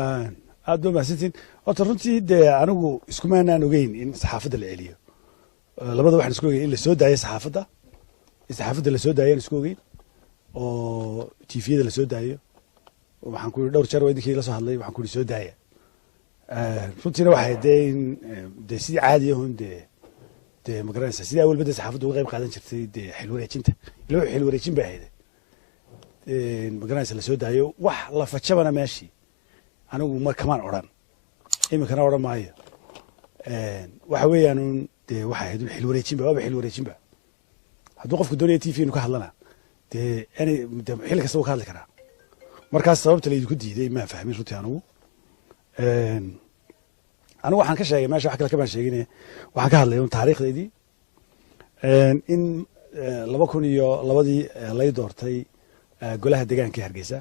aad baa mahadsantiin horta runtii dee anigu iskumaanaan ogeyn in saxaafadda la celiyo labada waxaan isku ogeyn in la soo daayo saxaafadda in saxaafadda la soo daayaan isku ogeyn oo tifiyada la soo daayo waxaan ku dhowr jeer waa idinkii la soo hadlay waxaan ku soo daaya runtiina waxay dee in dee sidii caadi ahun dee magaranaysa sidii awalba dee saxaafadda uga qayb qaadan jirtay dee xil wareejinta ilo xil wareejin bay ahayd magaranaysa la soo daayo wax la fajabana meeshii anigu ma kamaan odhan iminkana odhan maayo waxa weeyaan dee waxay ahayd xil wareejinba waaba xil wareejinba hadduu qofku doonaya t v inu ka hadlana dee xilli kasta wuu ka hadli karaa markaas sababta laydinku diiday maan fahmin runtii anigu waxaan ka sheegay meesha wax kale kamaan sheegine waxaan ka hadlay un taariikhdeydii in 2002 lay doortay golaha deegaanka ee Hargeysa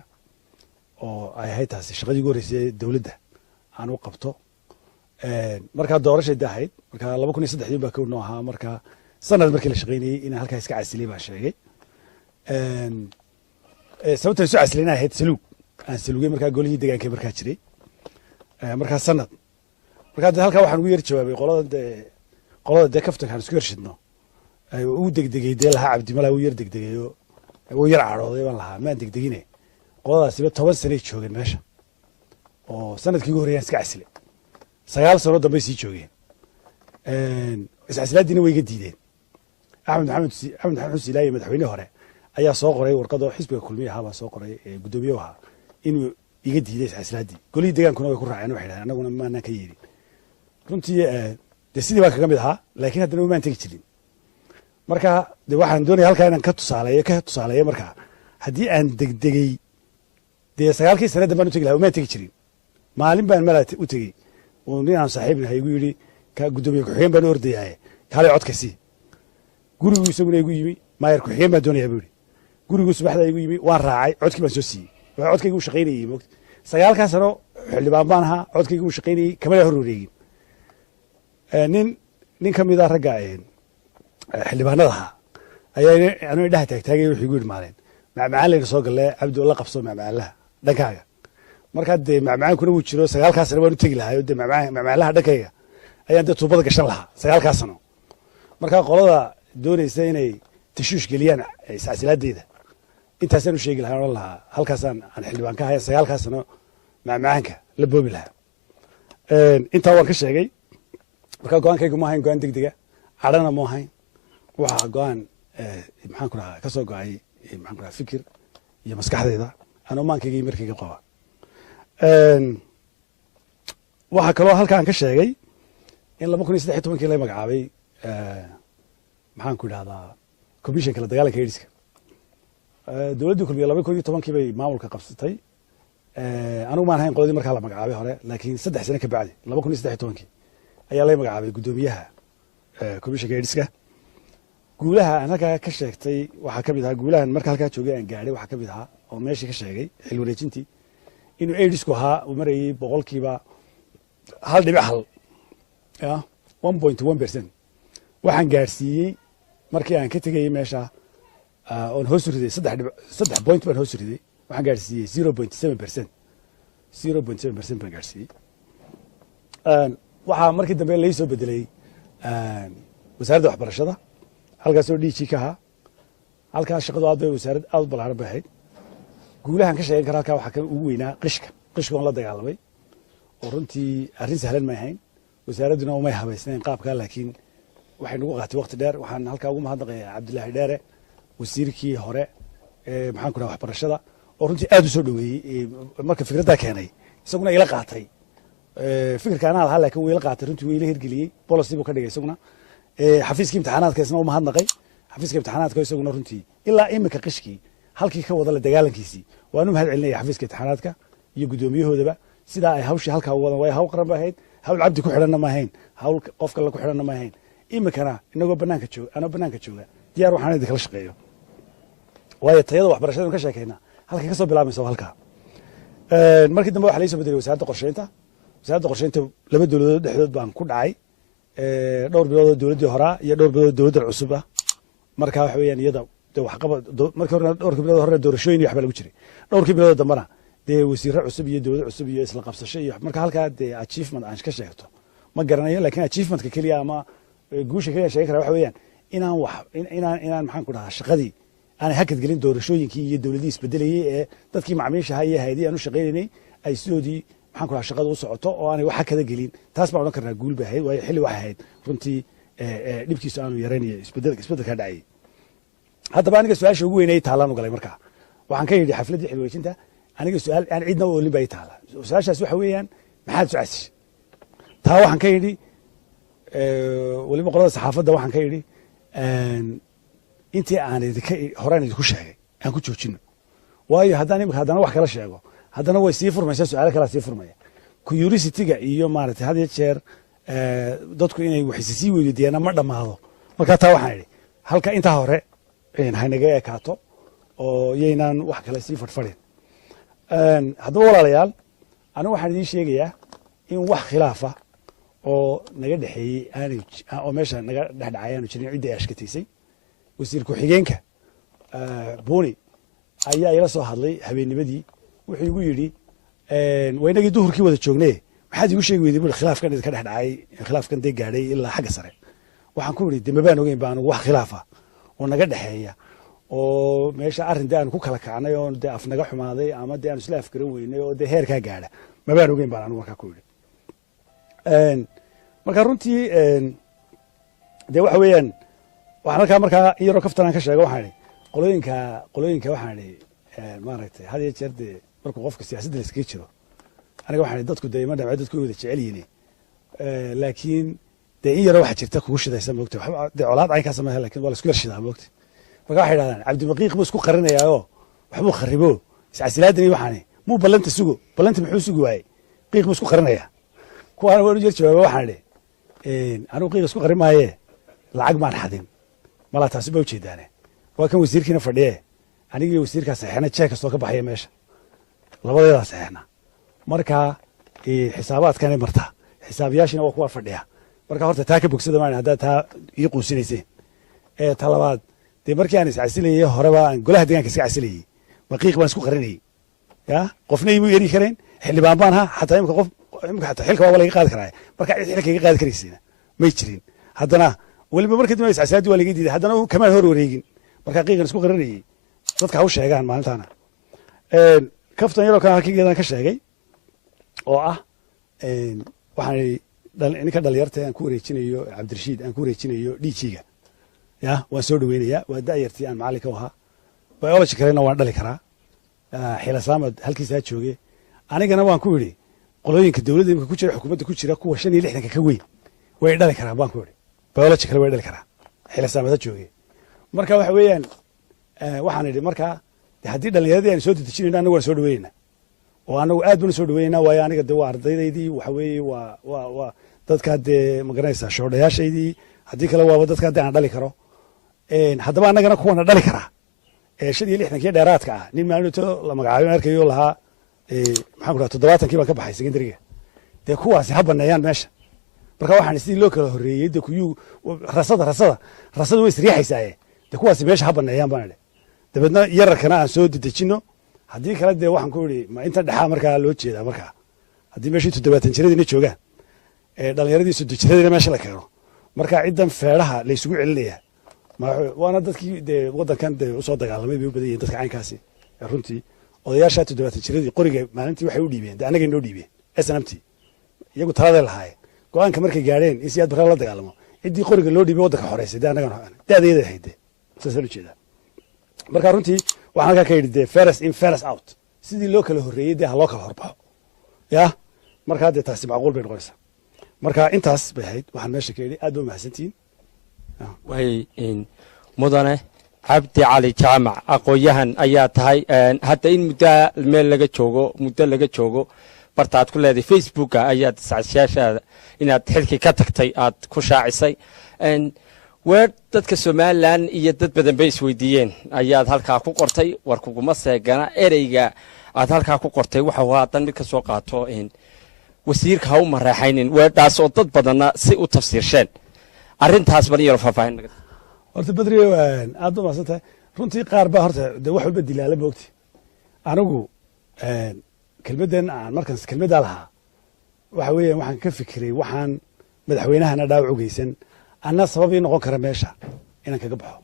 oo ay ahayd taasi shaqadii ugu horreysay dowladda aan u qabto markaa doorashadii ahayd markaa 2003 baa kow noo ahaa markaa sanad markii la shaqaynayay inaan halkaa iska casilay baa sheegay sababta soo casilay inay ahayd saluug aan salugay markaa golihii deegaanka markaa jiray markaa sanad markaa halkaa waxaan ugu yar jawaabay qolada dee kaftankaan isku yarshidno uu degdegay dee lahaa cabdimala uu yar degdegayo uu yar cadhooday baan lahaa maan degdegine qoladaasiba 10 sanay joogeen meesha oo sanadkii ugu horreeyaan iska casilay 9 sano dambe sii joogeen iscasilaadiina way iga diideen axmed maxamed xuseen madaxweyne hore ayaa soo qoray warqad oo xisbiga kulmiye ahaa baa soo qoray gudoomiye ahaa inuu iga diiday iscasilaadii golihii deegaankuna way ku raaceen waxay dhahdeen annaguna maanaan ka yeelin runtii dee sidii baan kaga mid ahaa laakiin haddana umaan tegi jirin marka de waxaan doonaya halkaa inaan ka tusaaleeyo markaa haddii aan degdegey dee 9kii sane dambaan u tegi lahaa umaan tegi jirin maalin baan malaa u tegey oo nin aan saaxiibnahay igu yidhi gudoomiye ku-xigeen baan u ordayaaye kaalay codka sii gurigu isaguna igu yimi maayar ku-xigeen baan doonayaa buu yidhi gurigu subaxdaa igu yimi waan raacay codkii baan soo siiyey waa codkayga u shaqaynayey moogta 9kaa sano xildhibaan baan ahaa codkayga u shaqaynayey kamana hor wareegin nin ka mid a ragga xildhibaanada ahaa ayaa anuu indhaha taagtaagay wuxuu igu yidhi maaleen macmacaan layna soo gallee cabdi oo la qabso macmacaanlaha dhankaaga markaa dee macmacaankuna wuu jiro 9kaa sano waan u tegi lahaa dee macmacaanlaha dhankayga ayaan dee tuubada gashan lahaa 9kaa sano markaa qolada doonaysa inay tashuush geliyaan iscasilaadeyda intaasaan u sheegi lahaa odhan lahaa halkaasaan aan xildhibaan ka haya 9kaa sano macmacaanka la boobi lahaa intaa waan ka sheegay markaa go-aankaygu ma ahayn go-aan degdega cadhana mu ahayn waxaa go-aan maxaan ku dhahaa ka soo go-ay maxaan ku dhahaa fikir iyo maskaxdayda anoo maankayga iyo markayga qaba waxaa kaloo halkaan ka sheegay in 2013 la magacaabay maxaan ku idhahdaa commissionka la dagaalanka aidiska dowladdii kulmiye 2010 bay maamulka qabsatay anigu maan ahayn qoladii markaa la magacaabay hore laakiin 3 sano ka bacdi 2013 ayaa la magacaabay gudoomiyaha commissionka aidiska guulaha aan halkaa ka sheegtay waxaa ka mid ahaa guulahan marka halkaa joogay aan gaadhay waxaa ka mid ahaa oo meeshii ka sheegay xil wareejintii inuu aidisku ahaa uu marayay boqolkiiba 1.1 1.1% waxaan gaadhsiiyey markii aan ka tegayey meesha oon hoos u riday 3 point baan hoos u riday waxaan gaadhsiiyey 0.7% 0.7% baan gaadhsiiyey waxaa markii dambe lai soo bedelay wasaaradda waxbarashada halkaasoo DG ka ahaa halkaas shaqadu aad bay wasaarad aad u ballaaran bay ahayd guulahan ka sheegan kara halkaa waxaa ka ugu weynaa qishka oon la dagaalamay oo runtii arrin sahlan may ahayn wasaaradduna umay habaysnayn qaabkaa laakiin waxay nagu qaatay waqti dheer waxaan halkaa ugu mahadnaqayaa cabdilaahi dheere wasiirkii hore maxaan ku dhaha waxbarashada oo runtii aad u soo dhoweeyey marka fikraddaa keenay isaguna ila qaatay fikirka anaa lahaa laakiin wuu ila qaatay runtii wuu ila hirgeliyey policy buu ka dhigay isaguna xafiiskii imtixaanaadka isna u mahadnaqay xafiiska imtixaanaadka isaguna runtii ilaa iminka qishkii halkii ka wada la dagaalankiisii waan u mahad celinaya xafiiska imtixaanaadka iyo gudoomiyahoodaba sidaa ay hawshii halkaa u wadan way hawl qaran ba ahayd hawl cabdi ku xidhanna ma ahayn hawl qof kale ku xidhanna ma ahayn iminkana inagoo banaanka jooga anoo banaanka jooga diyaar waxaan idinkala shaqeeyo waayo tayada waxbarashada ka sheekayna halkay ka soo bilaabaysa halkaa markii dambe waxaa laysoo bedelay wasaaradda qorsheynta 2 dowladood dhexdood baan ku dhacay dhowr bilood dowladdii horaa iyo dhowr bilood dowladda cusub ah marka waxa weeyaan iyada waxqabad markii hore dhowrkii bilood hore doorashooyin iyo waxba lagu jiray dhowrkii bilood dambana dee wasiirro cusub iyo dowlad cusub iyo isla qabsasho iyo marka halkaa dee achievement aan ka sheegto ma garanayo laakiin achievementka keliya ama guusha keliya sheegi kara waxa weeyaan inaan maxaan ku dhahaa shaqadii aanay hakad gelin doorashooyinkii iyo dowladihii isbedelayey ee dadkii macmiishaha iyo hayadihii aan u shaqaynaynay ay sidoodii maxaan ku dhahaa shaqada u socoto oo aanay wax hakada gelin taas baan odhan karnaa guul bay ahayd waayo xilli waxay ahayd runtii dhibkiisu aanu yaraynayo isbedelkaa dhacayay haddaba aniga su-aasha ugu weynay taalaan u galay markaa waxaan ka yidhi xafladdii xilwareejinta aniga su-aal aan cidna u oolin baa ii taala su-aashaas waxa weeyaan maxaad su casishay taa waxaan ka yidhi weliba qolada saxaafadda waxaan ka yidhi intii aan horaan idinku sheegay aan ku joojino waayo haddaan imika haddana wax kala sheego haddana way sii furmaysaa su-aalo kalaa sii furmaya curiosity-ga iyo maaragtay had iyo jeer dadku inay waxisi sii weydiiyaana ma dhammaado markaa taa waxaan idhi halka intaa hore haynaga ekaato oo yaynaan wax kale sii fadhfadhin haddaba walaalayaal anigu waxaan idiin sheegayaa in wax khilaafa oo naga dhexeeyey oo meesha naga dhexdhacay aanu jirin ciddii ay ashkataysay wasiir ku-xigeenka buni ayaa ila soo hadlay habeennimadii wuxuu igu yidhi waa inagii duhurkii wada joognee maxaad igu sheegi weyday bui khilaafkan idinka dhex dhacay khilaafkan dee gaadhay ilaa xagga sare waxaan ku idhi de mabaan ogeyn ba anugu wax khilaafa oo naga dhexeeya oo meesha arrin dee aanu ku kala kacnay oo dee af naga xumaaday ama dee aanu isla afgaran weynay oo dee heerkaa gaadha mabaan ogeyn baan anugu markaa ku idhi marka runtii dee waxa weeyaan waxaan halkaa markaa in yaroo kaftanaan ka sheego waxaan idhi qolooyinka waxaan idhi maaragtay had iyo jeer dee markuu qofka siyaasadda la iskaga jiro aniga waxaan idhi dadku dee ima dhamce dadku way wada jecel yihiin laakiin dee in yaroo waxa jirta kugu shidaysa moogta dee colaad caynkaa sameeya lakin waa la isku yar shidaa moogta marka waxay idhahdaan cabdimaqiiq buu isku qarinayaayoo waxbuu kharibo iscasilaadani waxaani muu ballanta sugo ballanta muxuu sugi waayey qiiq buu isku qarinayaa kuwaana waan u jeer jawaaba waxaan idhi anigu qiiq isku qarin maaye lacag maan xadin malaa taasi ba ujeedaane waa kan wasiirkiina fadhiye anigii wasiirkaa saxeexna jeeg kastoo ka baxaya meesha labadeedaa saxeexna markaa xisaabaadkanay martaa xisaabiyaashina waa kuwaa fadhiya marka horta taa ka bogsada maan haddaad taa ii quusinayseen ta labaad dee markii aan iscasilayey horeba aan golaha deegaanka iska casilayey maqiiq baan isku qarinayey ya qofna imuu eri karayn xildhibaan baan ha xataa imika xataa xilka waa laga qaadi karaa marka cid xilka iga qaadi karaysiina may jirin haddana weliba markii dambe iscasilaadii waa laga diiday haddana kamaan hor wareegin markaa qiiqan isku qarinayey dadka ha u sheegaan maalintaana kaftan yaroo kan halkigeedan ka sheegay oo ah waxaan idhi ninka dhalinyarta aan ku wareejinayo cabdirashiid aan ku wareejinayo dhiijiga ya waan soo dhaweynayaa waa da'yartii aan macallinka u ahaa biology kalena waan dhali karaa xilasaamad halkiisaa jooge anigana waan ku idhi qolooyinka dowladda imika ku jira xukuumadda ku jira kuwa 65 ka weyn way dhali karaan baan ku idhi biology kale way dhali karaa xilasaamada jooge marka waxa weeyaan waxaan idhi markaa haddii dhallinyaradii aan soo dedejinayno annagu waan soo dhaweynayna oo annagu aad bana soo dhaweynayna waayo aniga de waa ardaydaydii waxa weeye waa dadkaa dee magaranaysaa shoodhayaashaydii haddii kale waaba dadkaa dee aan dhali karo haddaba annagana kuwana dhali karaa 65 dheeraadka ah nin maalinto la magacaabay arkayo lahaa maxaan ku dhaha 70kii baan ka baxay secondariga dee kuwaasi ha baneeyaan meesha marka waxaan sidii loo kala horreeyey dee kuyuu rasada way isriixaysaaye dee kuwaasi meesha ha baneeyaan baan idhi dabeedna yararkana aan soo dedejino haddii kale dee waxaan ku idhi ma inta dhexaa markaa loo jeedaa markaa haddii meeshii 70 jiradiina joogaan dhalinyaradii 30 jiradiina meesha la keeno marka ciddan feedhaha la isugu celinaya waana dadkii dee waddankan dee usoo dagaalamay bay u badan yihiin dadka caynkaasi runtii odayaasha 70 jiradii qoriga maalintii waxay u dhiibeen dee annaga inoo dhiibeen snmt iyagu taladay lahaayeen go-aanka markay gaadheen in siyaad barre la dagaalamo ciddii qoriga loo dhiibay waddanka xoreysay dee annagan da'deeda ahayd dee saasaan ujeedaa marka runtii waxaan halkaa ka yidhi dee faras in faras out sidii loo kala horreeyey dee ha loo kala horbaxo ya markaa dee taasi macquul bay noqonaysaa marka intaas bay ahayd waxaan meesha ka yidhi aad ba umahadsantihiin way mudane cabdi cali jaamac aqoon-yahan ayaa tahay hadda in muddo laga joogo barta aad ku leedahay facebooka ayaad sacsiyaashaada inaad xilkii ka tagtay aad ku shaacisay weer dadka somalilan iyo dad badan bay isweydiiyeen ayaad halkaa ku qortay war kuguma seegana ereyga aad halkaa ku qortay waxa haatan mid ka soo qaato wasiirka ha u mareexaynin weedhaas oo dad badanna si u tafsiirsheen arrintaas bal yaro faahfaahin horta badriyo aad u mahadsan tahay runtii qaar baa horta dee wax walba dilaala moogti anigu kelmaddan aan markaas kelmaddaa lahaa waxa weeyaan waxaan ka fikiray waxaan madaxweynahana dhaawac u geysan anna sabab ii noqon kara meesha inaan kaga baxo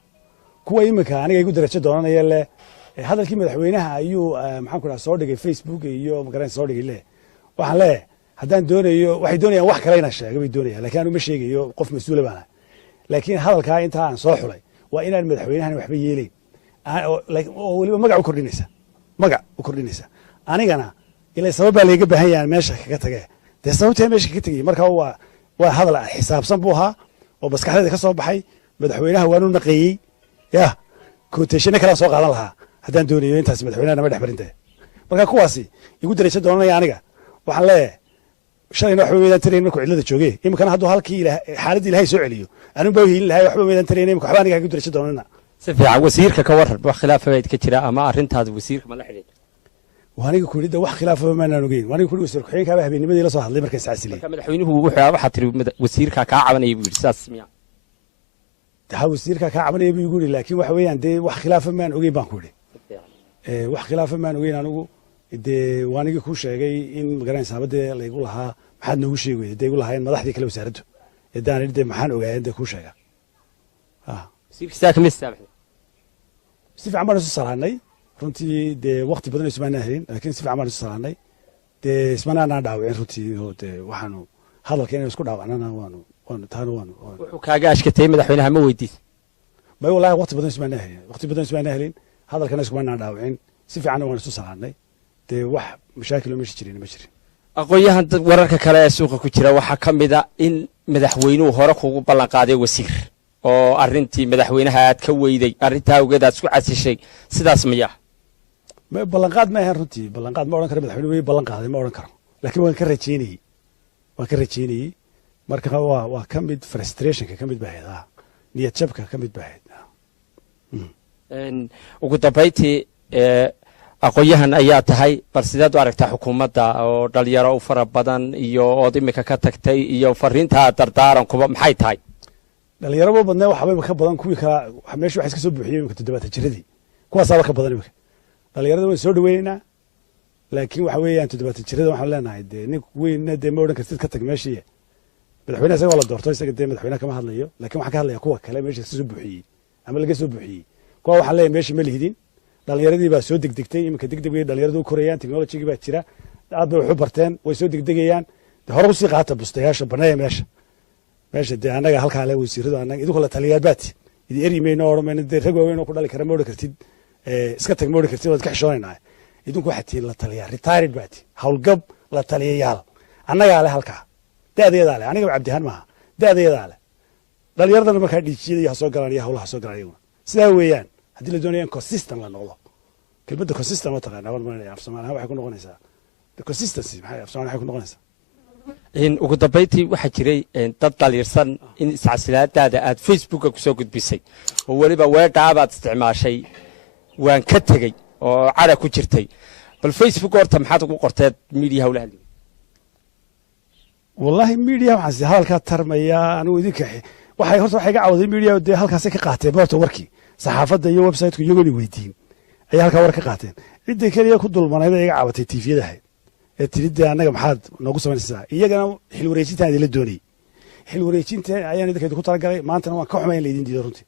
kuwa iminka aniga igu darajo doonanaya leh hadalkii madaxweynaha ayuu maxaan ku dhaha soo dhigay facebook iyo magaranaysa soo dhigay leh waxaan leeyahay haddaan doonayo waxay doonayaan wax kale inaan sheega bay doonayaan laakiin anu ma sheegayo qof mas-uula baan ahay laakiin hadalkaa intaa aan soo xulay waa inaan madaxweynahan waxba yeelayn oo weliba magac u kordhinaysa anigana ilaa sabab baa layga baahan yahay meesha kaga tage dee sababtee meesha kaga tegay marka waa hadal xisaabsan buu ahaa oo maskaxdeeda ka soo baxay madaxweynaha waanu naqeeyey ya kooteshino kalea soo qaadan lahaa haddaan doonayo intaas madaxweynaha nama dhex barintahay marka kuwaasi igu darajo doonanaya aniga waxaan leeyahay shalayna waxba maydaan tarayn markuu cidlada jooge iminkana hadduu halkii xaaladda ilahay soo celiyo anuu baa hiilin lahay waxba maydaan tarayn imika waxba aniga igu darajo doonana si fiican wasiirka ka waran wax khilaafabayd ka jira ama arrintaada wasiirka ma la xidhiidha waaniga ku yidhi wax khilaafaba maanaan ogeyn waaniga ku yidhi wasiir ku-xigeenkaaba habeennimadii la soo hadlay markay iscasiliyey marka madaxweynuhu waxaa tiri wasiirka kaa cabanaya buu yidhi sidaas miya ha wasiirka kaa cabanaya buu igu yidhi laakiin waxa weeyaan dee wax khilaafa maan ogeyn baan ku yidhi wax khilaafa maan ogeyn anigu dee waanigii kuu sheegay in magaranaysa habadee laygu lahaa maxaad noogu sheegi weyday dee igu lahaayeen madaxdii kale wasaaraddu daan idhi dee maxaan ogaayen dee kuu sheega wasiirka sidaa kama istaabaxday si fiican baan isu salaanay runtii dee wakti badan ismaanaan helin laakiin si fiican baan isu salaanay dee ismanaanaan dhaawicin runtii oo dee waxaanu hadalka inaynu isku dhaawacnana taana wuxuu kaaga ashkatay madaxweynaha ma weydiis may wallahi wakti badan ismaanaan helin hadalkana iskumanaan dhaawicin si fiicanna waan isu salaanay dee wax mashaakiloo meesha jirin ma jirin aqoon-yahan wararka kale ee suuqa ku jira waxaa ka mid a in madaxweynuhu hore kugu ballan qaaday wasiir oo arrintii madaxweynaha aad ka weyday arrintaa awgeed aad isku casishay sidaas miyaa ballanqaad ma ahan runtii ballanqaad ma odhan karo madaxweyne wey ballan qaaday ma odhan karo laakiin waan ka rajaynayey marka waa ka mid frustrationka ka mid baahayd niyad jabka ka mid baahayd ugu dambayntii aqoon-yahan ayaa tahay bal sideed u aragtaa xukuumadda oo dhalinyaro u fara badan iyo ood imika ka tagtay iyo fariintaa dardaarankuba maxay tahay dhalinyaraba badnee waxabayba ka badan kuwii kala meesha waxa iska soo buuxiyey imika 70 jiradii kuwaasaaba ka badan imika dhalinyarada waan soo dhaweynaynaa laakiin waxa weeyaan 70 jirada waxaan leenahay dee nin weynna dee ma odhan kartid ka tag meeshii madaxweynaha isaga waa la doorto isaga dee madaxweynaha kama hadlayo laakiin waxaan ka hadlayaa kuwa kale meesha iska soo buuxiyey ama laga soo buuxiyey kuwa waxaan leeyahay meesha ma lihidin dhalinyaradii baa soo degdegtay iminka degdeg bay dhalinyaradu u korayaan technologygii baa jira aad bay wax u barteen way soo degdegayaan dee hore usii qaata bustayaasha baneeya meesha dee annaga halkaa le wasiiradu annaga idinku la taliyaal baati idi eri mayno odhan mayno dee rag waaweyn oo ku dhali kara ma odhan kartid iska tag ma odhan kartid waad ka xishoonaynaa idinku waxaad tihiin la taliyaa retired baati howlgab la taliyayaal annagaa le halkaa da'dayadaa le anigaba cabdihaan maaha da'dayadaa le dhalinyaradana markaa dhiijiyada iyo ha soo galaan iyo hawlaha ha soo galaan iyaguna sidaa weeyaan haddii la doonaya in consistent la noqdo kelmadda consistent ma taqaana war maanaya af soomaaliha waxay ku noqonaysaa consistency maxay af soomaaliha waxay ku noqonaysaa ugu dambayntii waxaa jiray dad dhaliirsan in iscasilaadaada aad facebooka kusoo gudbisay oo weliba weedhaabaad isticmaashay waan ka tegey oo cara ku jirtay bal facebook horta maxaad ugu qorteed media hawlaha wallahi media waxaan hadalkaa tarmaya anigu idinka waxay ga cawday media dee halkaasay ka qaateen horta warkii saxaafadda iyo websiteku iyagoona weydiin ayay halkaa war ka qaateen cidda keliya ku dulmanayd iga cabatay tiifiyadaha ee tiri dee annaga maxaad noogu samaynaysaa iyagana xil wareejintaan idinla doonayey xil wareejinta ayaan idinka idinku talagalay maantana waan ka xumay in laydin diido runtii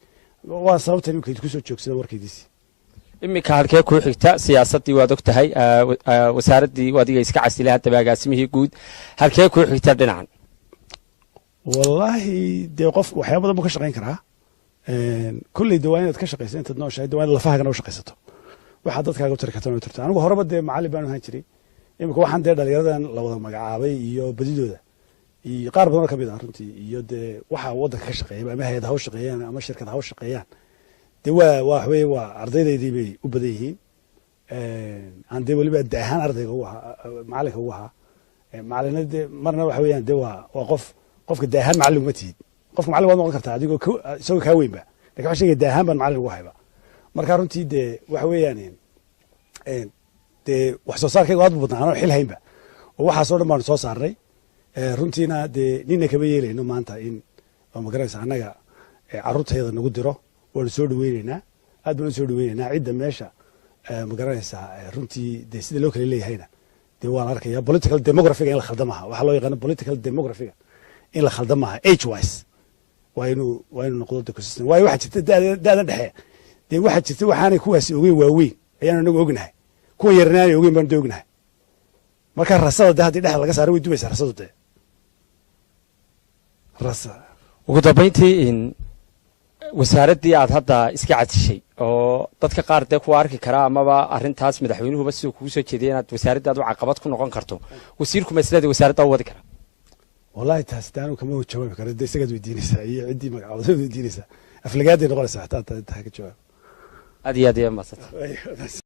waa sababta imika idinku soo joogsada warkaydiisii iminka halkee kuu xigta siyaasaddii waad og tahay wasaaraddii adiga iska casilay haddaba agaasimihii guud halkee kuu xigta dhinacan wallaahi dee qof waxyaaba badan buu ka shaqayn karaa kulley de waa inaad ka shaqayso intaad nooshahay de waa inaad lafahaagana u shaqaysato waxaad dadkaaga u tari kartana u tarta anigu horeba dee macallin baan ahaan jiray imika waxaan dee dhalinyaradan la wada magacaabay iyo badidooda iyo qaar badanoo ka mid ah runtii iyo dee waxa waddanka ka shaqeeya ama hay-ad ha u shaqeeyaan ama shirkad ha u shaqeeyaan dee waxweye waa ardaydaydii bay u badan yihiin aan dee weliba da ahaan ardayga ugu ahaa macallinka ugu ahaa macallinna dee marna waxa weeyaan dee waa qofka da ahaan macallin uma tihid qofka macallin waad noqon kartaa adigoo isagoo kaa weynba lakin waxaan sheegaya da ahaan baan macallin ugu hayba marka runtii dee waxa weeyaan dee wax soo saarkayga aad bu badnaa anoo xil haynba oo waxaasoo dhan baanu soo saarnay runtiina dee nina kama yeelayno maanta in magaranaysa annaga carruurtayada nagu diro waanu soo dhaweyneynaa aad baanu soo dhaweyneynaa cidda meesha magaranaysaa runtii dee sida loo kala leeyahayna dee waan arkaya political demographiga in la khalda maaha waxaa loo yaqaano political demographiga in la khalda maaha age wise waa inuu noqdo ecosystem waayo waxaa jirta da'da dhexe dee waxaa jirta waxaanay kuwaasi ogeyn waaweyn ayaanu inagu ognahay kuwan yarna aanay ogeyn baanu dee ognahay marka rasada dee haddii dhexda laga saaro way dubaysaa rasadu dee ugu dambayntii wasaaraddii aad hadda iska cadishay oo dadka qaar dee kuwa arki kara amaba arrintaas madaxweynuhuba siduu kugu soo jeediyay inaad wasaaraddaadu caqabad ku noqon karto wasiirku maslada wasaaradda u wadi kara wallahi taas daanu kama jawaabi karo dee isagaad weydiinaysaa iyo ciddii magacooda weydiinaysaa aflagaaday noqonaysaa hataa intaa ka jawaab aad iyo aad iyo maasanta